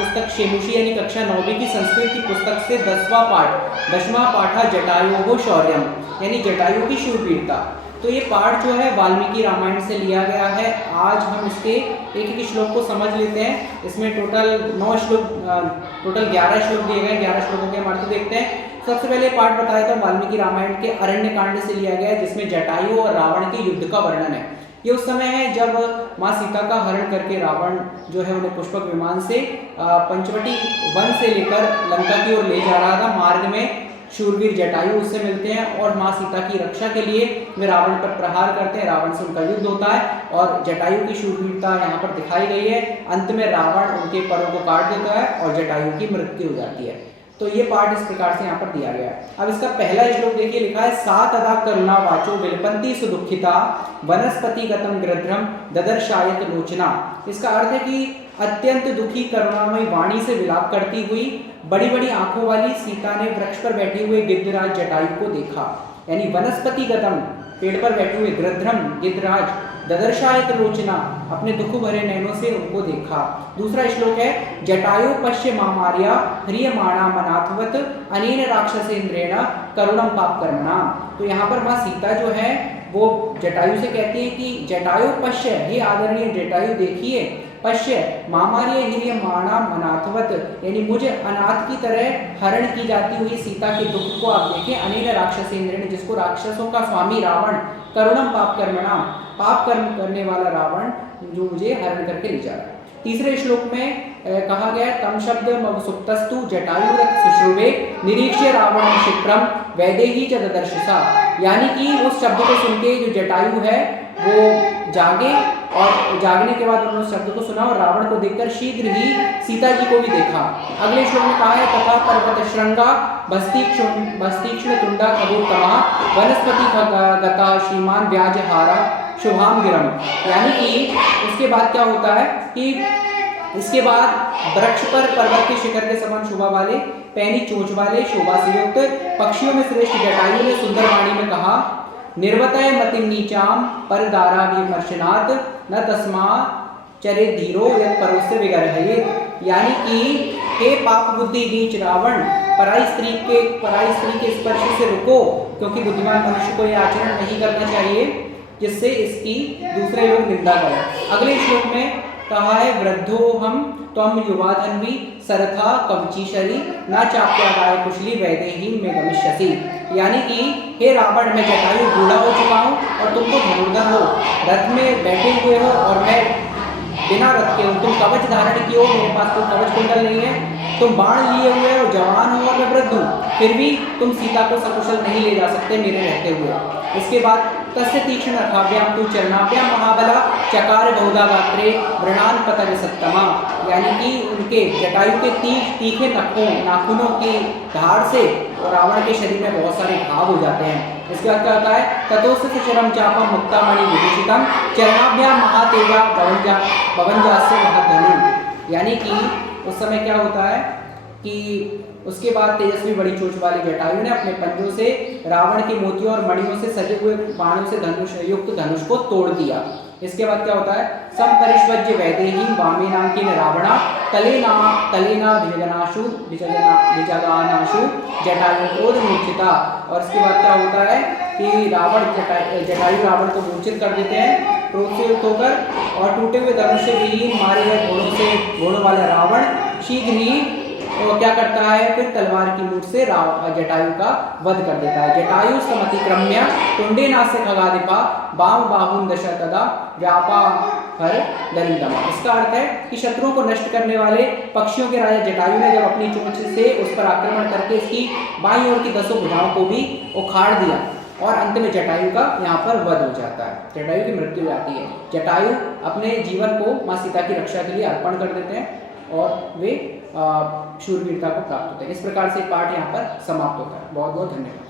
पुस्तक शेमुषी यानी कक्षा 9वीं की संस्कृत की पुस्तक से 10वां पाठ जटायुः शौर्यम यानी जटायु की शूरवीरता। तो ये पाठ जो है वाल्मीकि रामायण से लिया गया है। आज हम इसके एक एक श्लोक को समझ लेते हैं। इसमें टोटल 9 श्लोक, टोटल 11 श्लोक दिए गए। 11 श्लोकों के अर्थ देखते हैं। सबसे पहले पाठ बताया था वाल्मीकि रामायण के अरण्य कांड से लिया गया है, जिसमें जटायु और रावण के युद्ध का वर्णन है। ये उस समय है जब माँ सीता का हरण करके रावण जो है उन्हें पुष्पक विमान से पंचवटी वन से लेकर लंका की ओर ले जा रहा था। मार्ग में शूरवीर जटायु उससे मिलते हैं और माँ सीता की रक्षा के लिए वे रावण पर प्रहार करते हैं। रावण से उनका युद्ध होता है और जटायु की शूरवीरता यहाँ पर दिखाई गई है। अंत में रावण उनके परों को काट देता है और जटायु की मृत्यु हो जाती है। तो ये पाठ इस प्रकार से यहाँ पर दिया गया है। अब इसका पहला श्लोक देखिए, लिखा है सा तदा करुणा वाचो विलपन्ति सुदुखिता वनस्पति गतम गृध्रम ददर्शायत लोचना। इसका अर्थ है कि अत्यंत दुखी करुणामयी वाणी से विलाप करती हुई बड़ी बड़ी आंखों वाली सीता ने वृक्ष पर बैठे हुए गिद्धराज जटायु को देखा। यानी वनस्पति गतम पेड़ पर बैठे हुए गृध्रम गिद्धराज ददर्शायत लोचना अपने दुख भरे नैनों से उनको देखा। दूसरा श्लोक है जटायु पश्य मामार्या ह्रियमाणा मनाथवत अनेन राक्षसेन्द्रेण करुणम पाप कर्मणा। तो यहाँ पर माँ सीता जो है वो जटायु से कहती है कि जटायु पश्य, हे आदरणीय जटायु देखिए, पश्य मामार्य ह्रियमाणा मनाथवत यानी मुझे अनाथ की तरह हरण की जाती हुई सीता के दुख को आप देखें। अनेन राक्षसेन्द्रेण जिसको राक्षसों का स्वामी रावण करुणम पाप कर्मणा पाप कर्म करने वाला रावण जो मुझे हरण करके ले जा रहा है। तीसरे श्लोक में कहा गया तम शब्द सुप्तस्तु जटायुरथ शुश्रुवे निरीक्ष्य रावणम क्षिप्रम वैदेही च ददर्शसा। यानी कि उस शब्द को सुन के जो जटायु है वो जागे और जागने के बाद उन्होंने उस शब्द को सुना और रावण को देखकर शीघ्र ही सीता जी को भी देखा। अगले श्लोक में कहा है तथा पर्वत श्रृंगा भस्तीक्ष्ण तुंडा खगोत्तमा वनस्पति गता श्रीमान व्याजहारा शुभाम गिरम। यानी कि उसके बाद क्या होता है कि इसके बाद वृक्ष पर पर्वत के शिखर के समान शोभा वाले पैनी चोंच वाले शोभा से युक्त पक्षियों में श्रेष्ठ जटायु ने सुंदर वाणी में कहा निर्वतय मतिम नीचाम परदारा विमर्शनात् न तस्मा चरे धीरो यत् परोस्य विगर्हयेत्। यानी कि हे पाप बुद्धि नीच रावण, पराई स्त्री के स्पर्श से रुको, क्योंकि बुद्धिमान मनुष्य को यह आचरण नहीं करना चाहिए जिससे इसकी दूसरे लोग निंदा करें। अगले श्लोक में कहा है वृद्धो हम त्वम युवा धन्वी सरथा कवचीशरी न चाप्यागाय कुशली वैदेही में गमिष्यसि। यानी कि हे रावण, मैं जटायु बूढ़ा हो चुका हूँ और तुम तो धनुर्धर हो, रथ में बैठे हुए हो और मैं बिना रथ के हूँ। तुम कवच धारण किए हो, मेरे पास कोई कवच कुंडल नहीं है। तुम बाण लिए हुए हो, जवान हो और मैं वृद्ध हूँ, फिर भी तुम सीता को सकुशल नहीं ले जा सकते मेरे रहते हुए। इसके बाद तस्य तीक्ष्ण रथाभ्याम तु चरणाभ्याम महाबला चकार बहुधा गात्रे वृणान पतंग सत्तमा। यानी कि उनके जटायु के तीखे नाखूनों की धार से रावण के शरीर में बहुत सारे घाव हो जाते हैं। इसके बाद क्या होता है ततोस्य चरम चापम मुक्तामणि विभूषितम चरणाभ्याम महातेजा भवंजास्य महधनु। यानी कि उस समय क्या होता है कि उसके बाद तेजस्वी बड़ी चोंच वाली जटायु ने अपने पंजों से रावण के मोतियों और मणियों से सजे हुए बाणों से धनुष युक्त धनुष को तोड़ दिया। इसके बाद क्या होता है संपरिष्वज्य वैदेही वामेनांकिन रावणा तलेना विजगानाशु जटायु क्रोध मूर्छिता। और इसके बाद क्या होता है कि जटायु रावण को मूर्छित कर देते हैं क्रोध से युक्त होकर, और टूटे हुए धनुष से विहीन मारे गए घोड़ों वाला रावण शीघ्र ही तो क्या करता है फिर तलवार की नोक से जटायु का वध कर देता है। जटायु समतिक्रम्य तुंडे नास्य खगादिपा बाहु बाहुन दश तदा व्यापा हर दरिंदमा। इसका अर्थ है कि शत्रुओं को नष्ट करने वाले पक्षियों के राजा जटायु ने जब अपनी चोंच से उस पर आक्रमण करके इसकी बाईं ओर की 10 भुजाओं को भी उखाड़ दिया और अंत में जटायु का यहाँ पर वध हो जाता है, जटायु की मृत्यु हो जाती है। जटायु अपने जीवन को माँ सीता की रक्षा के लिए अर्पण कर देते हैं और वे शूरवीरता को प्राप्त होते हैं। इस प्रकार से पाठ यहाँ पर समाप्त होता है। बहुत बहुत धन्यवाद।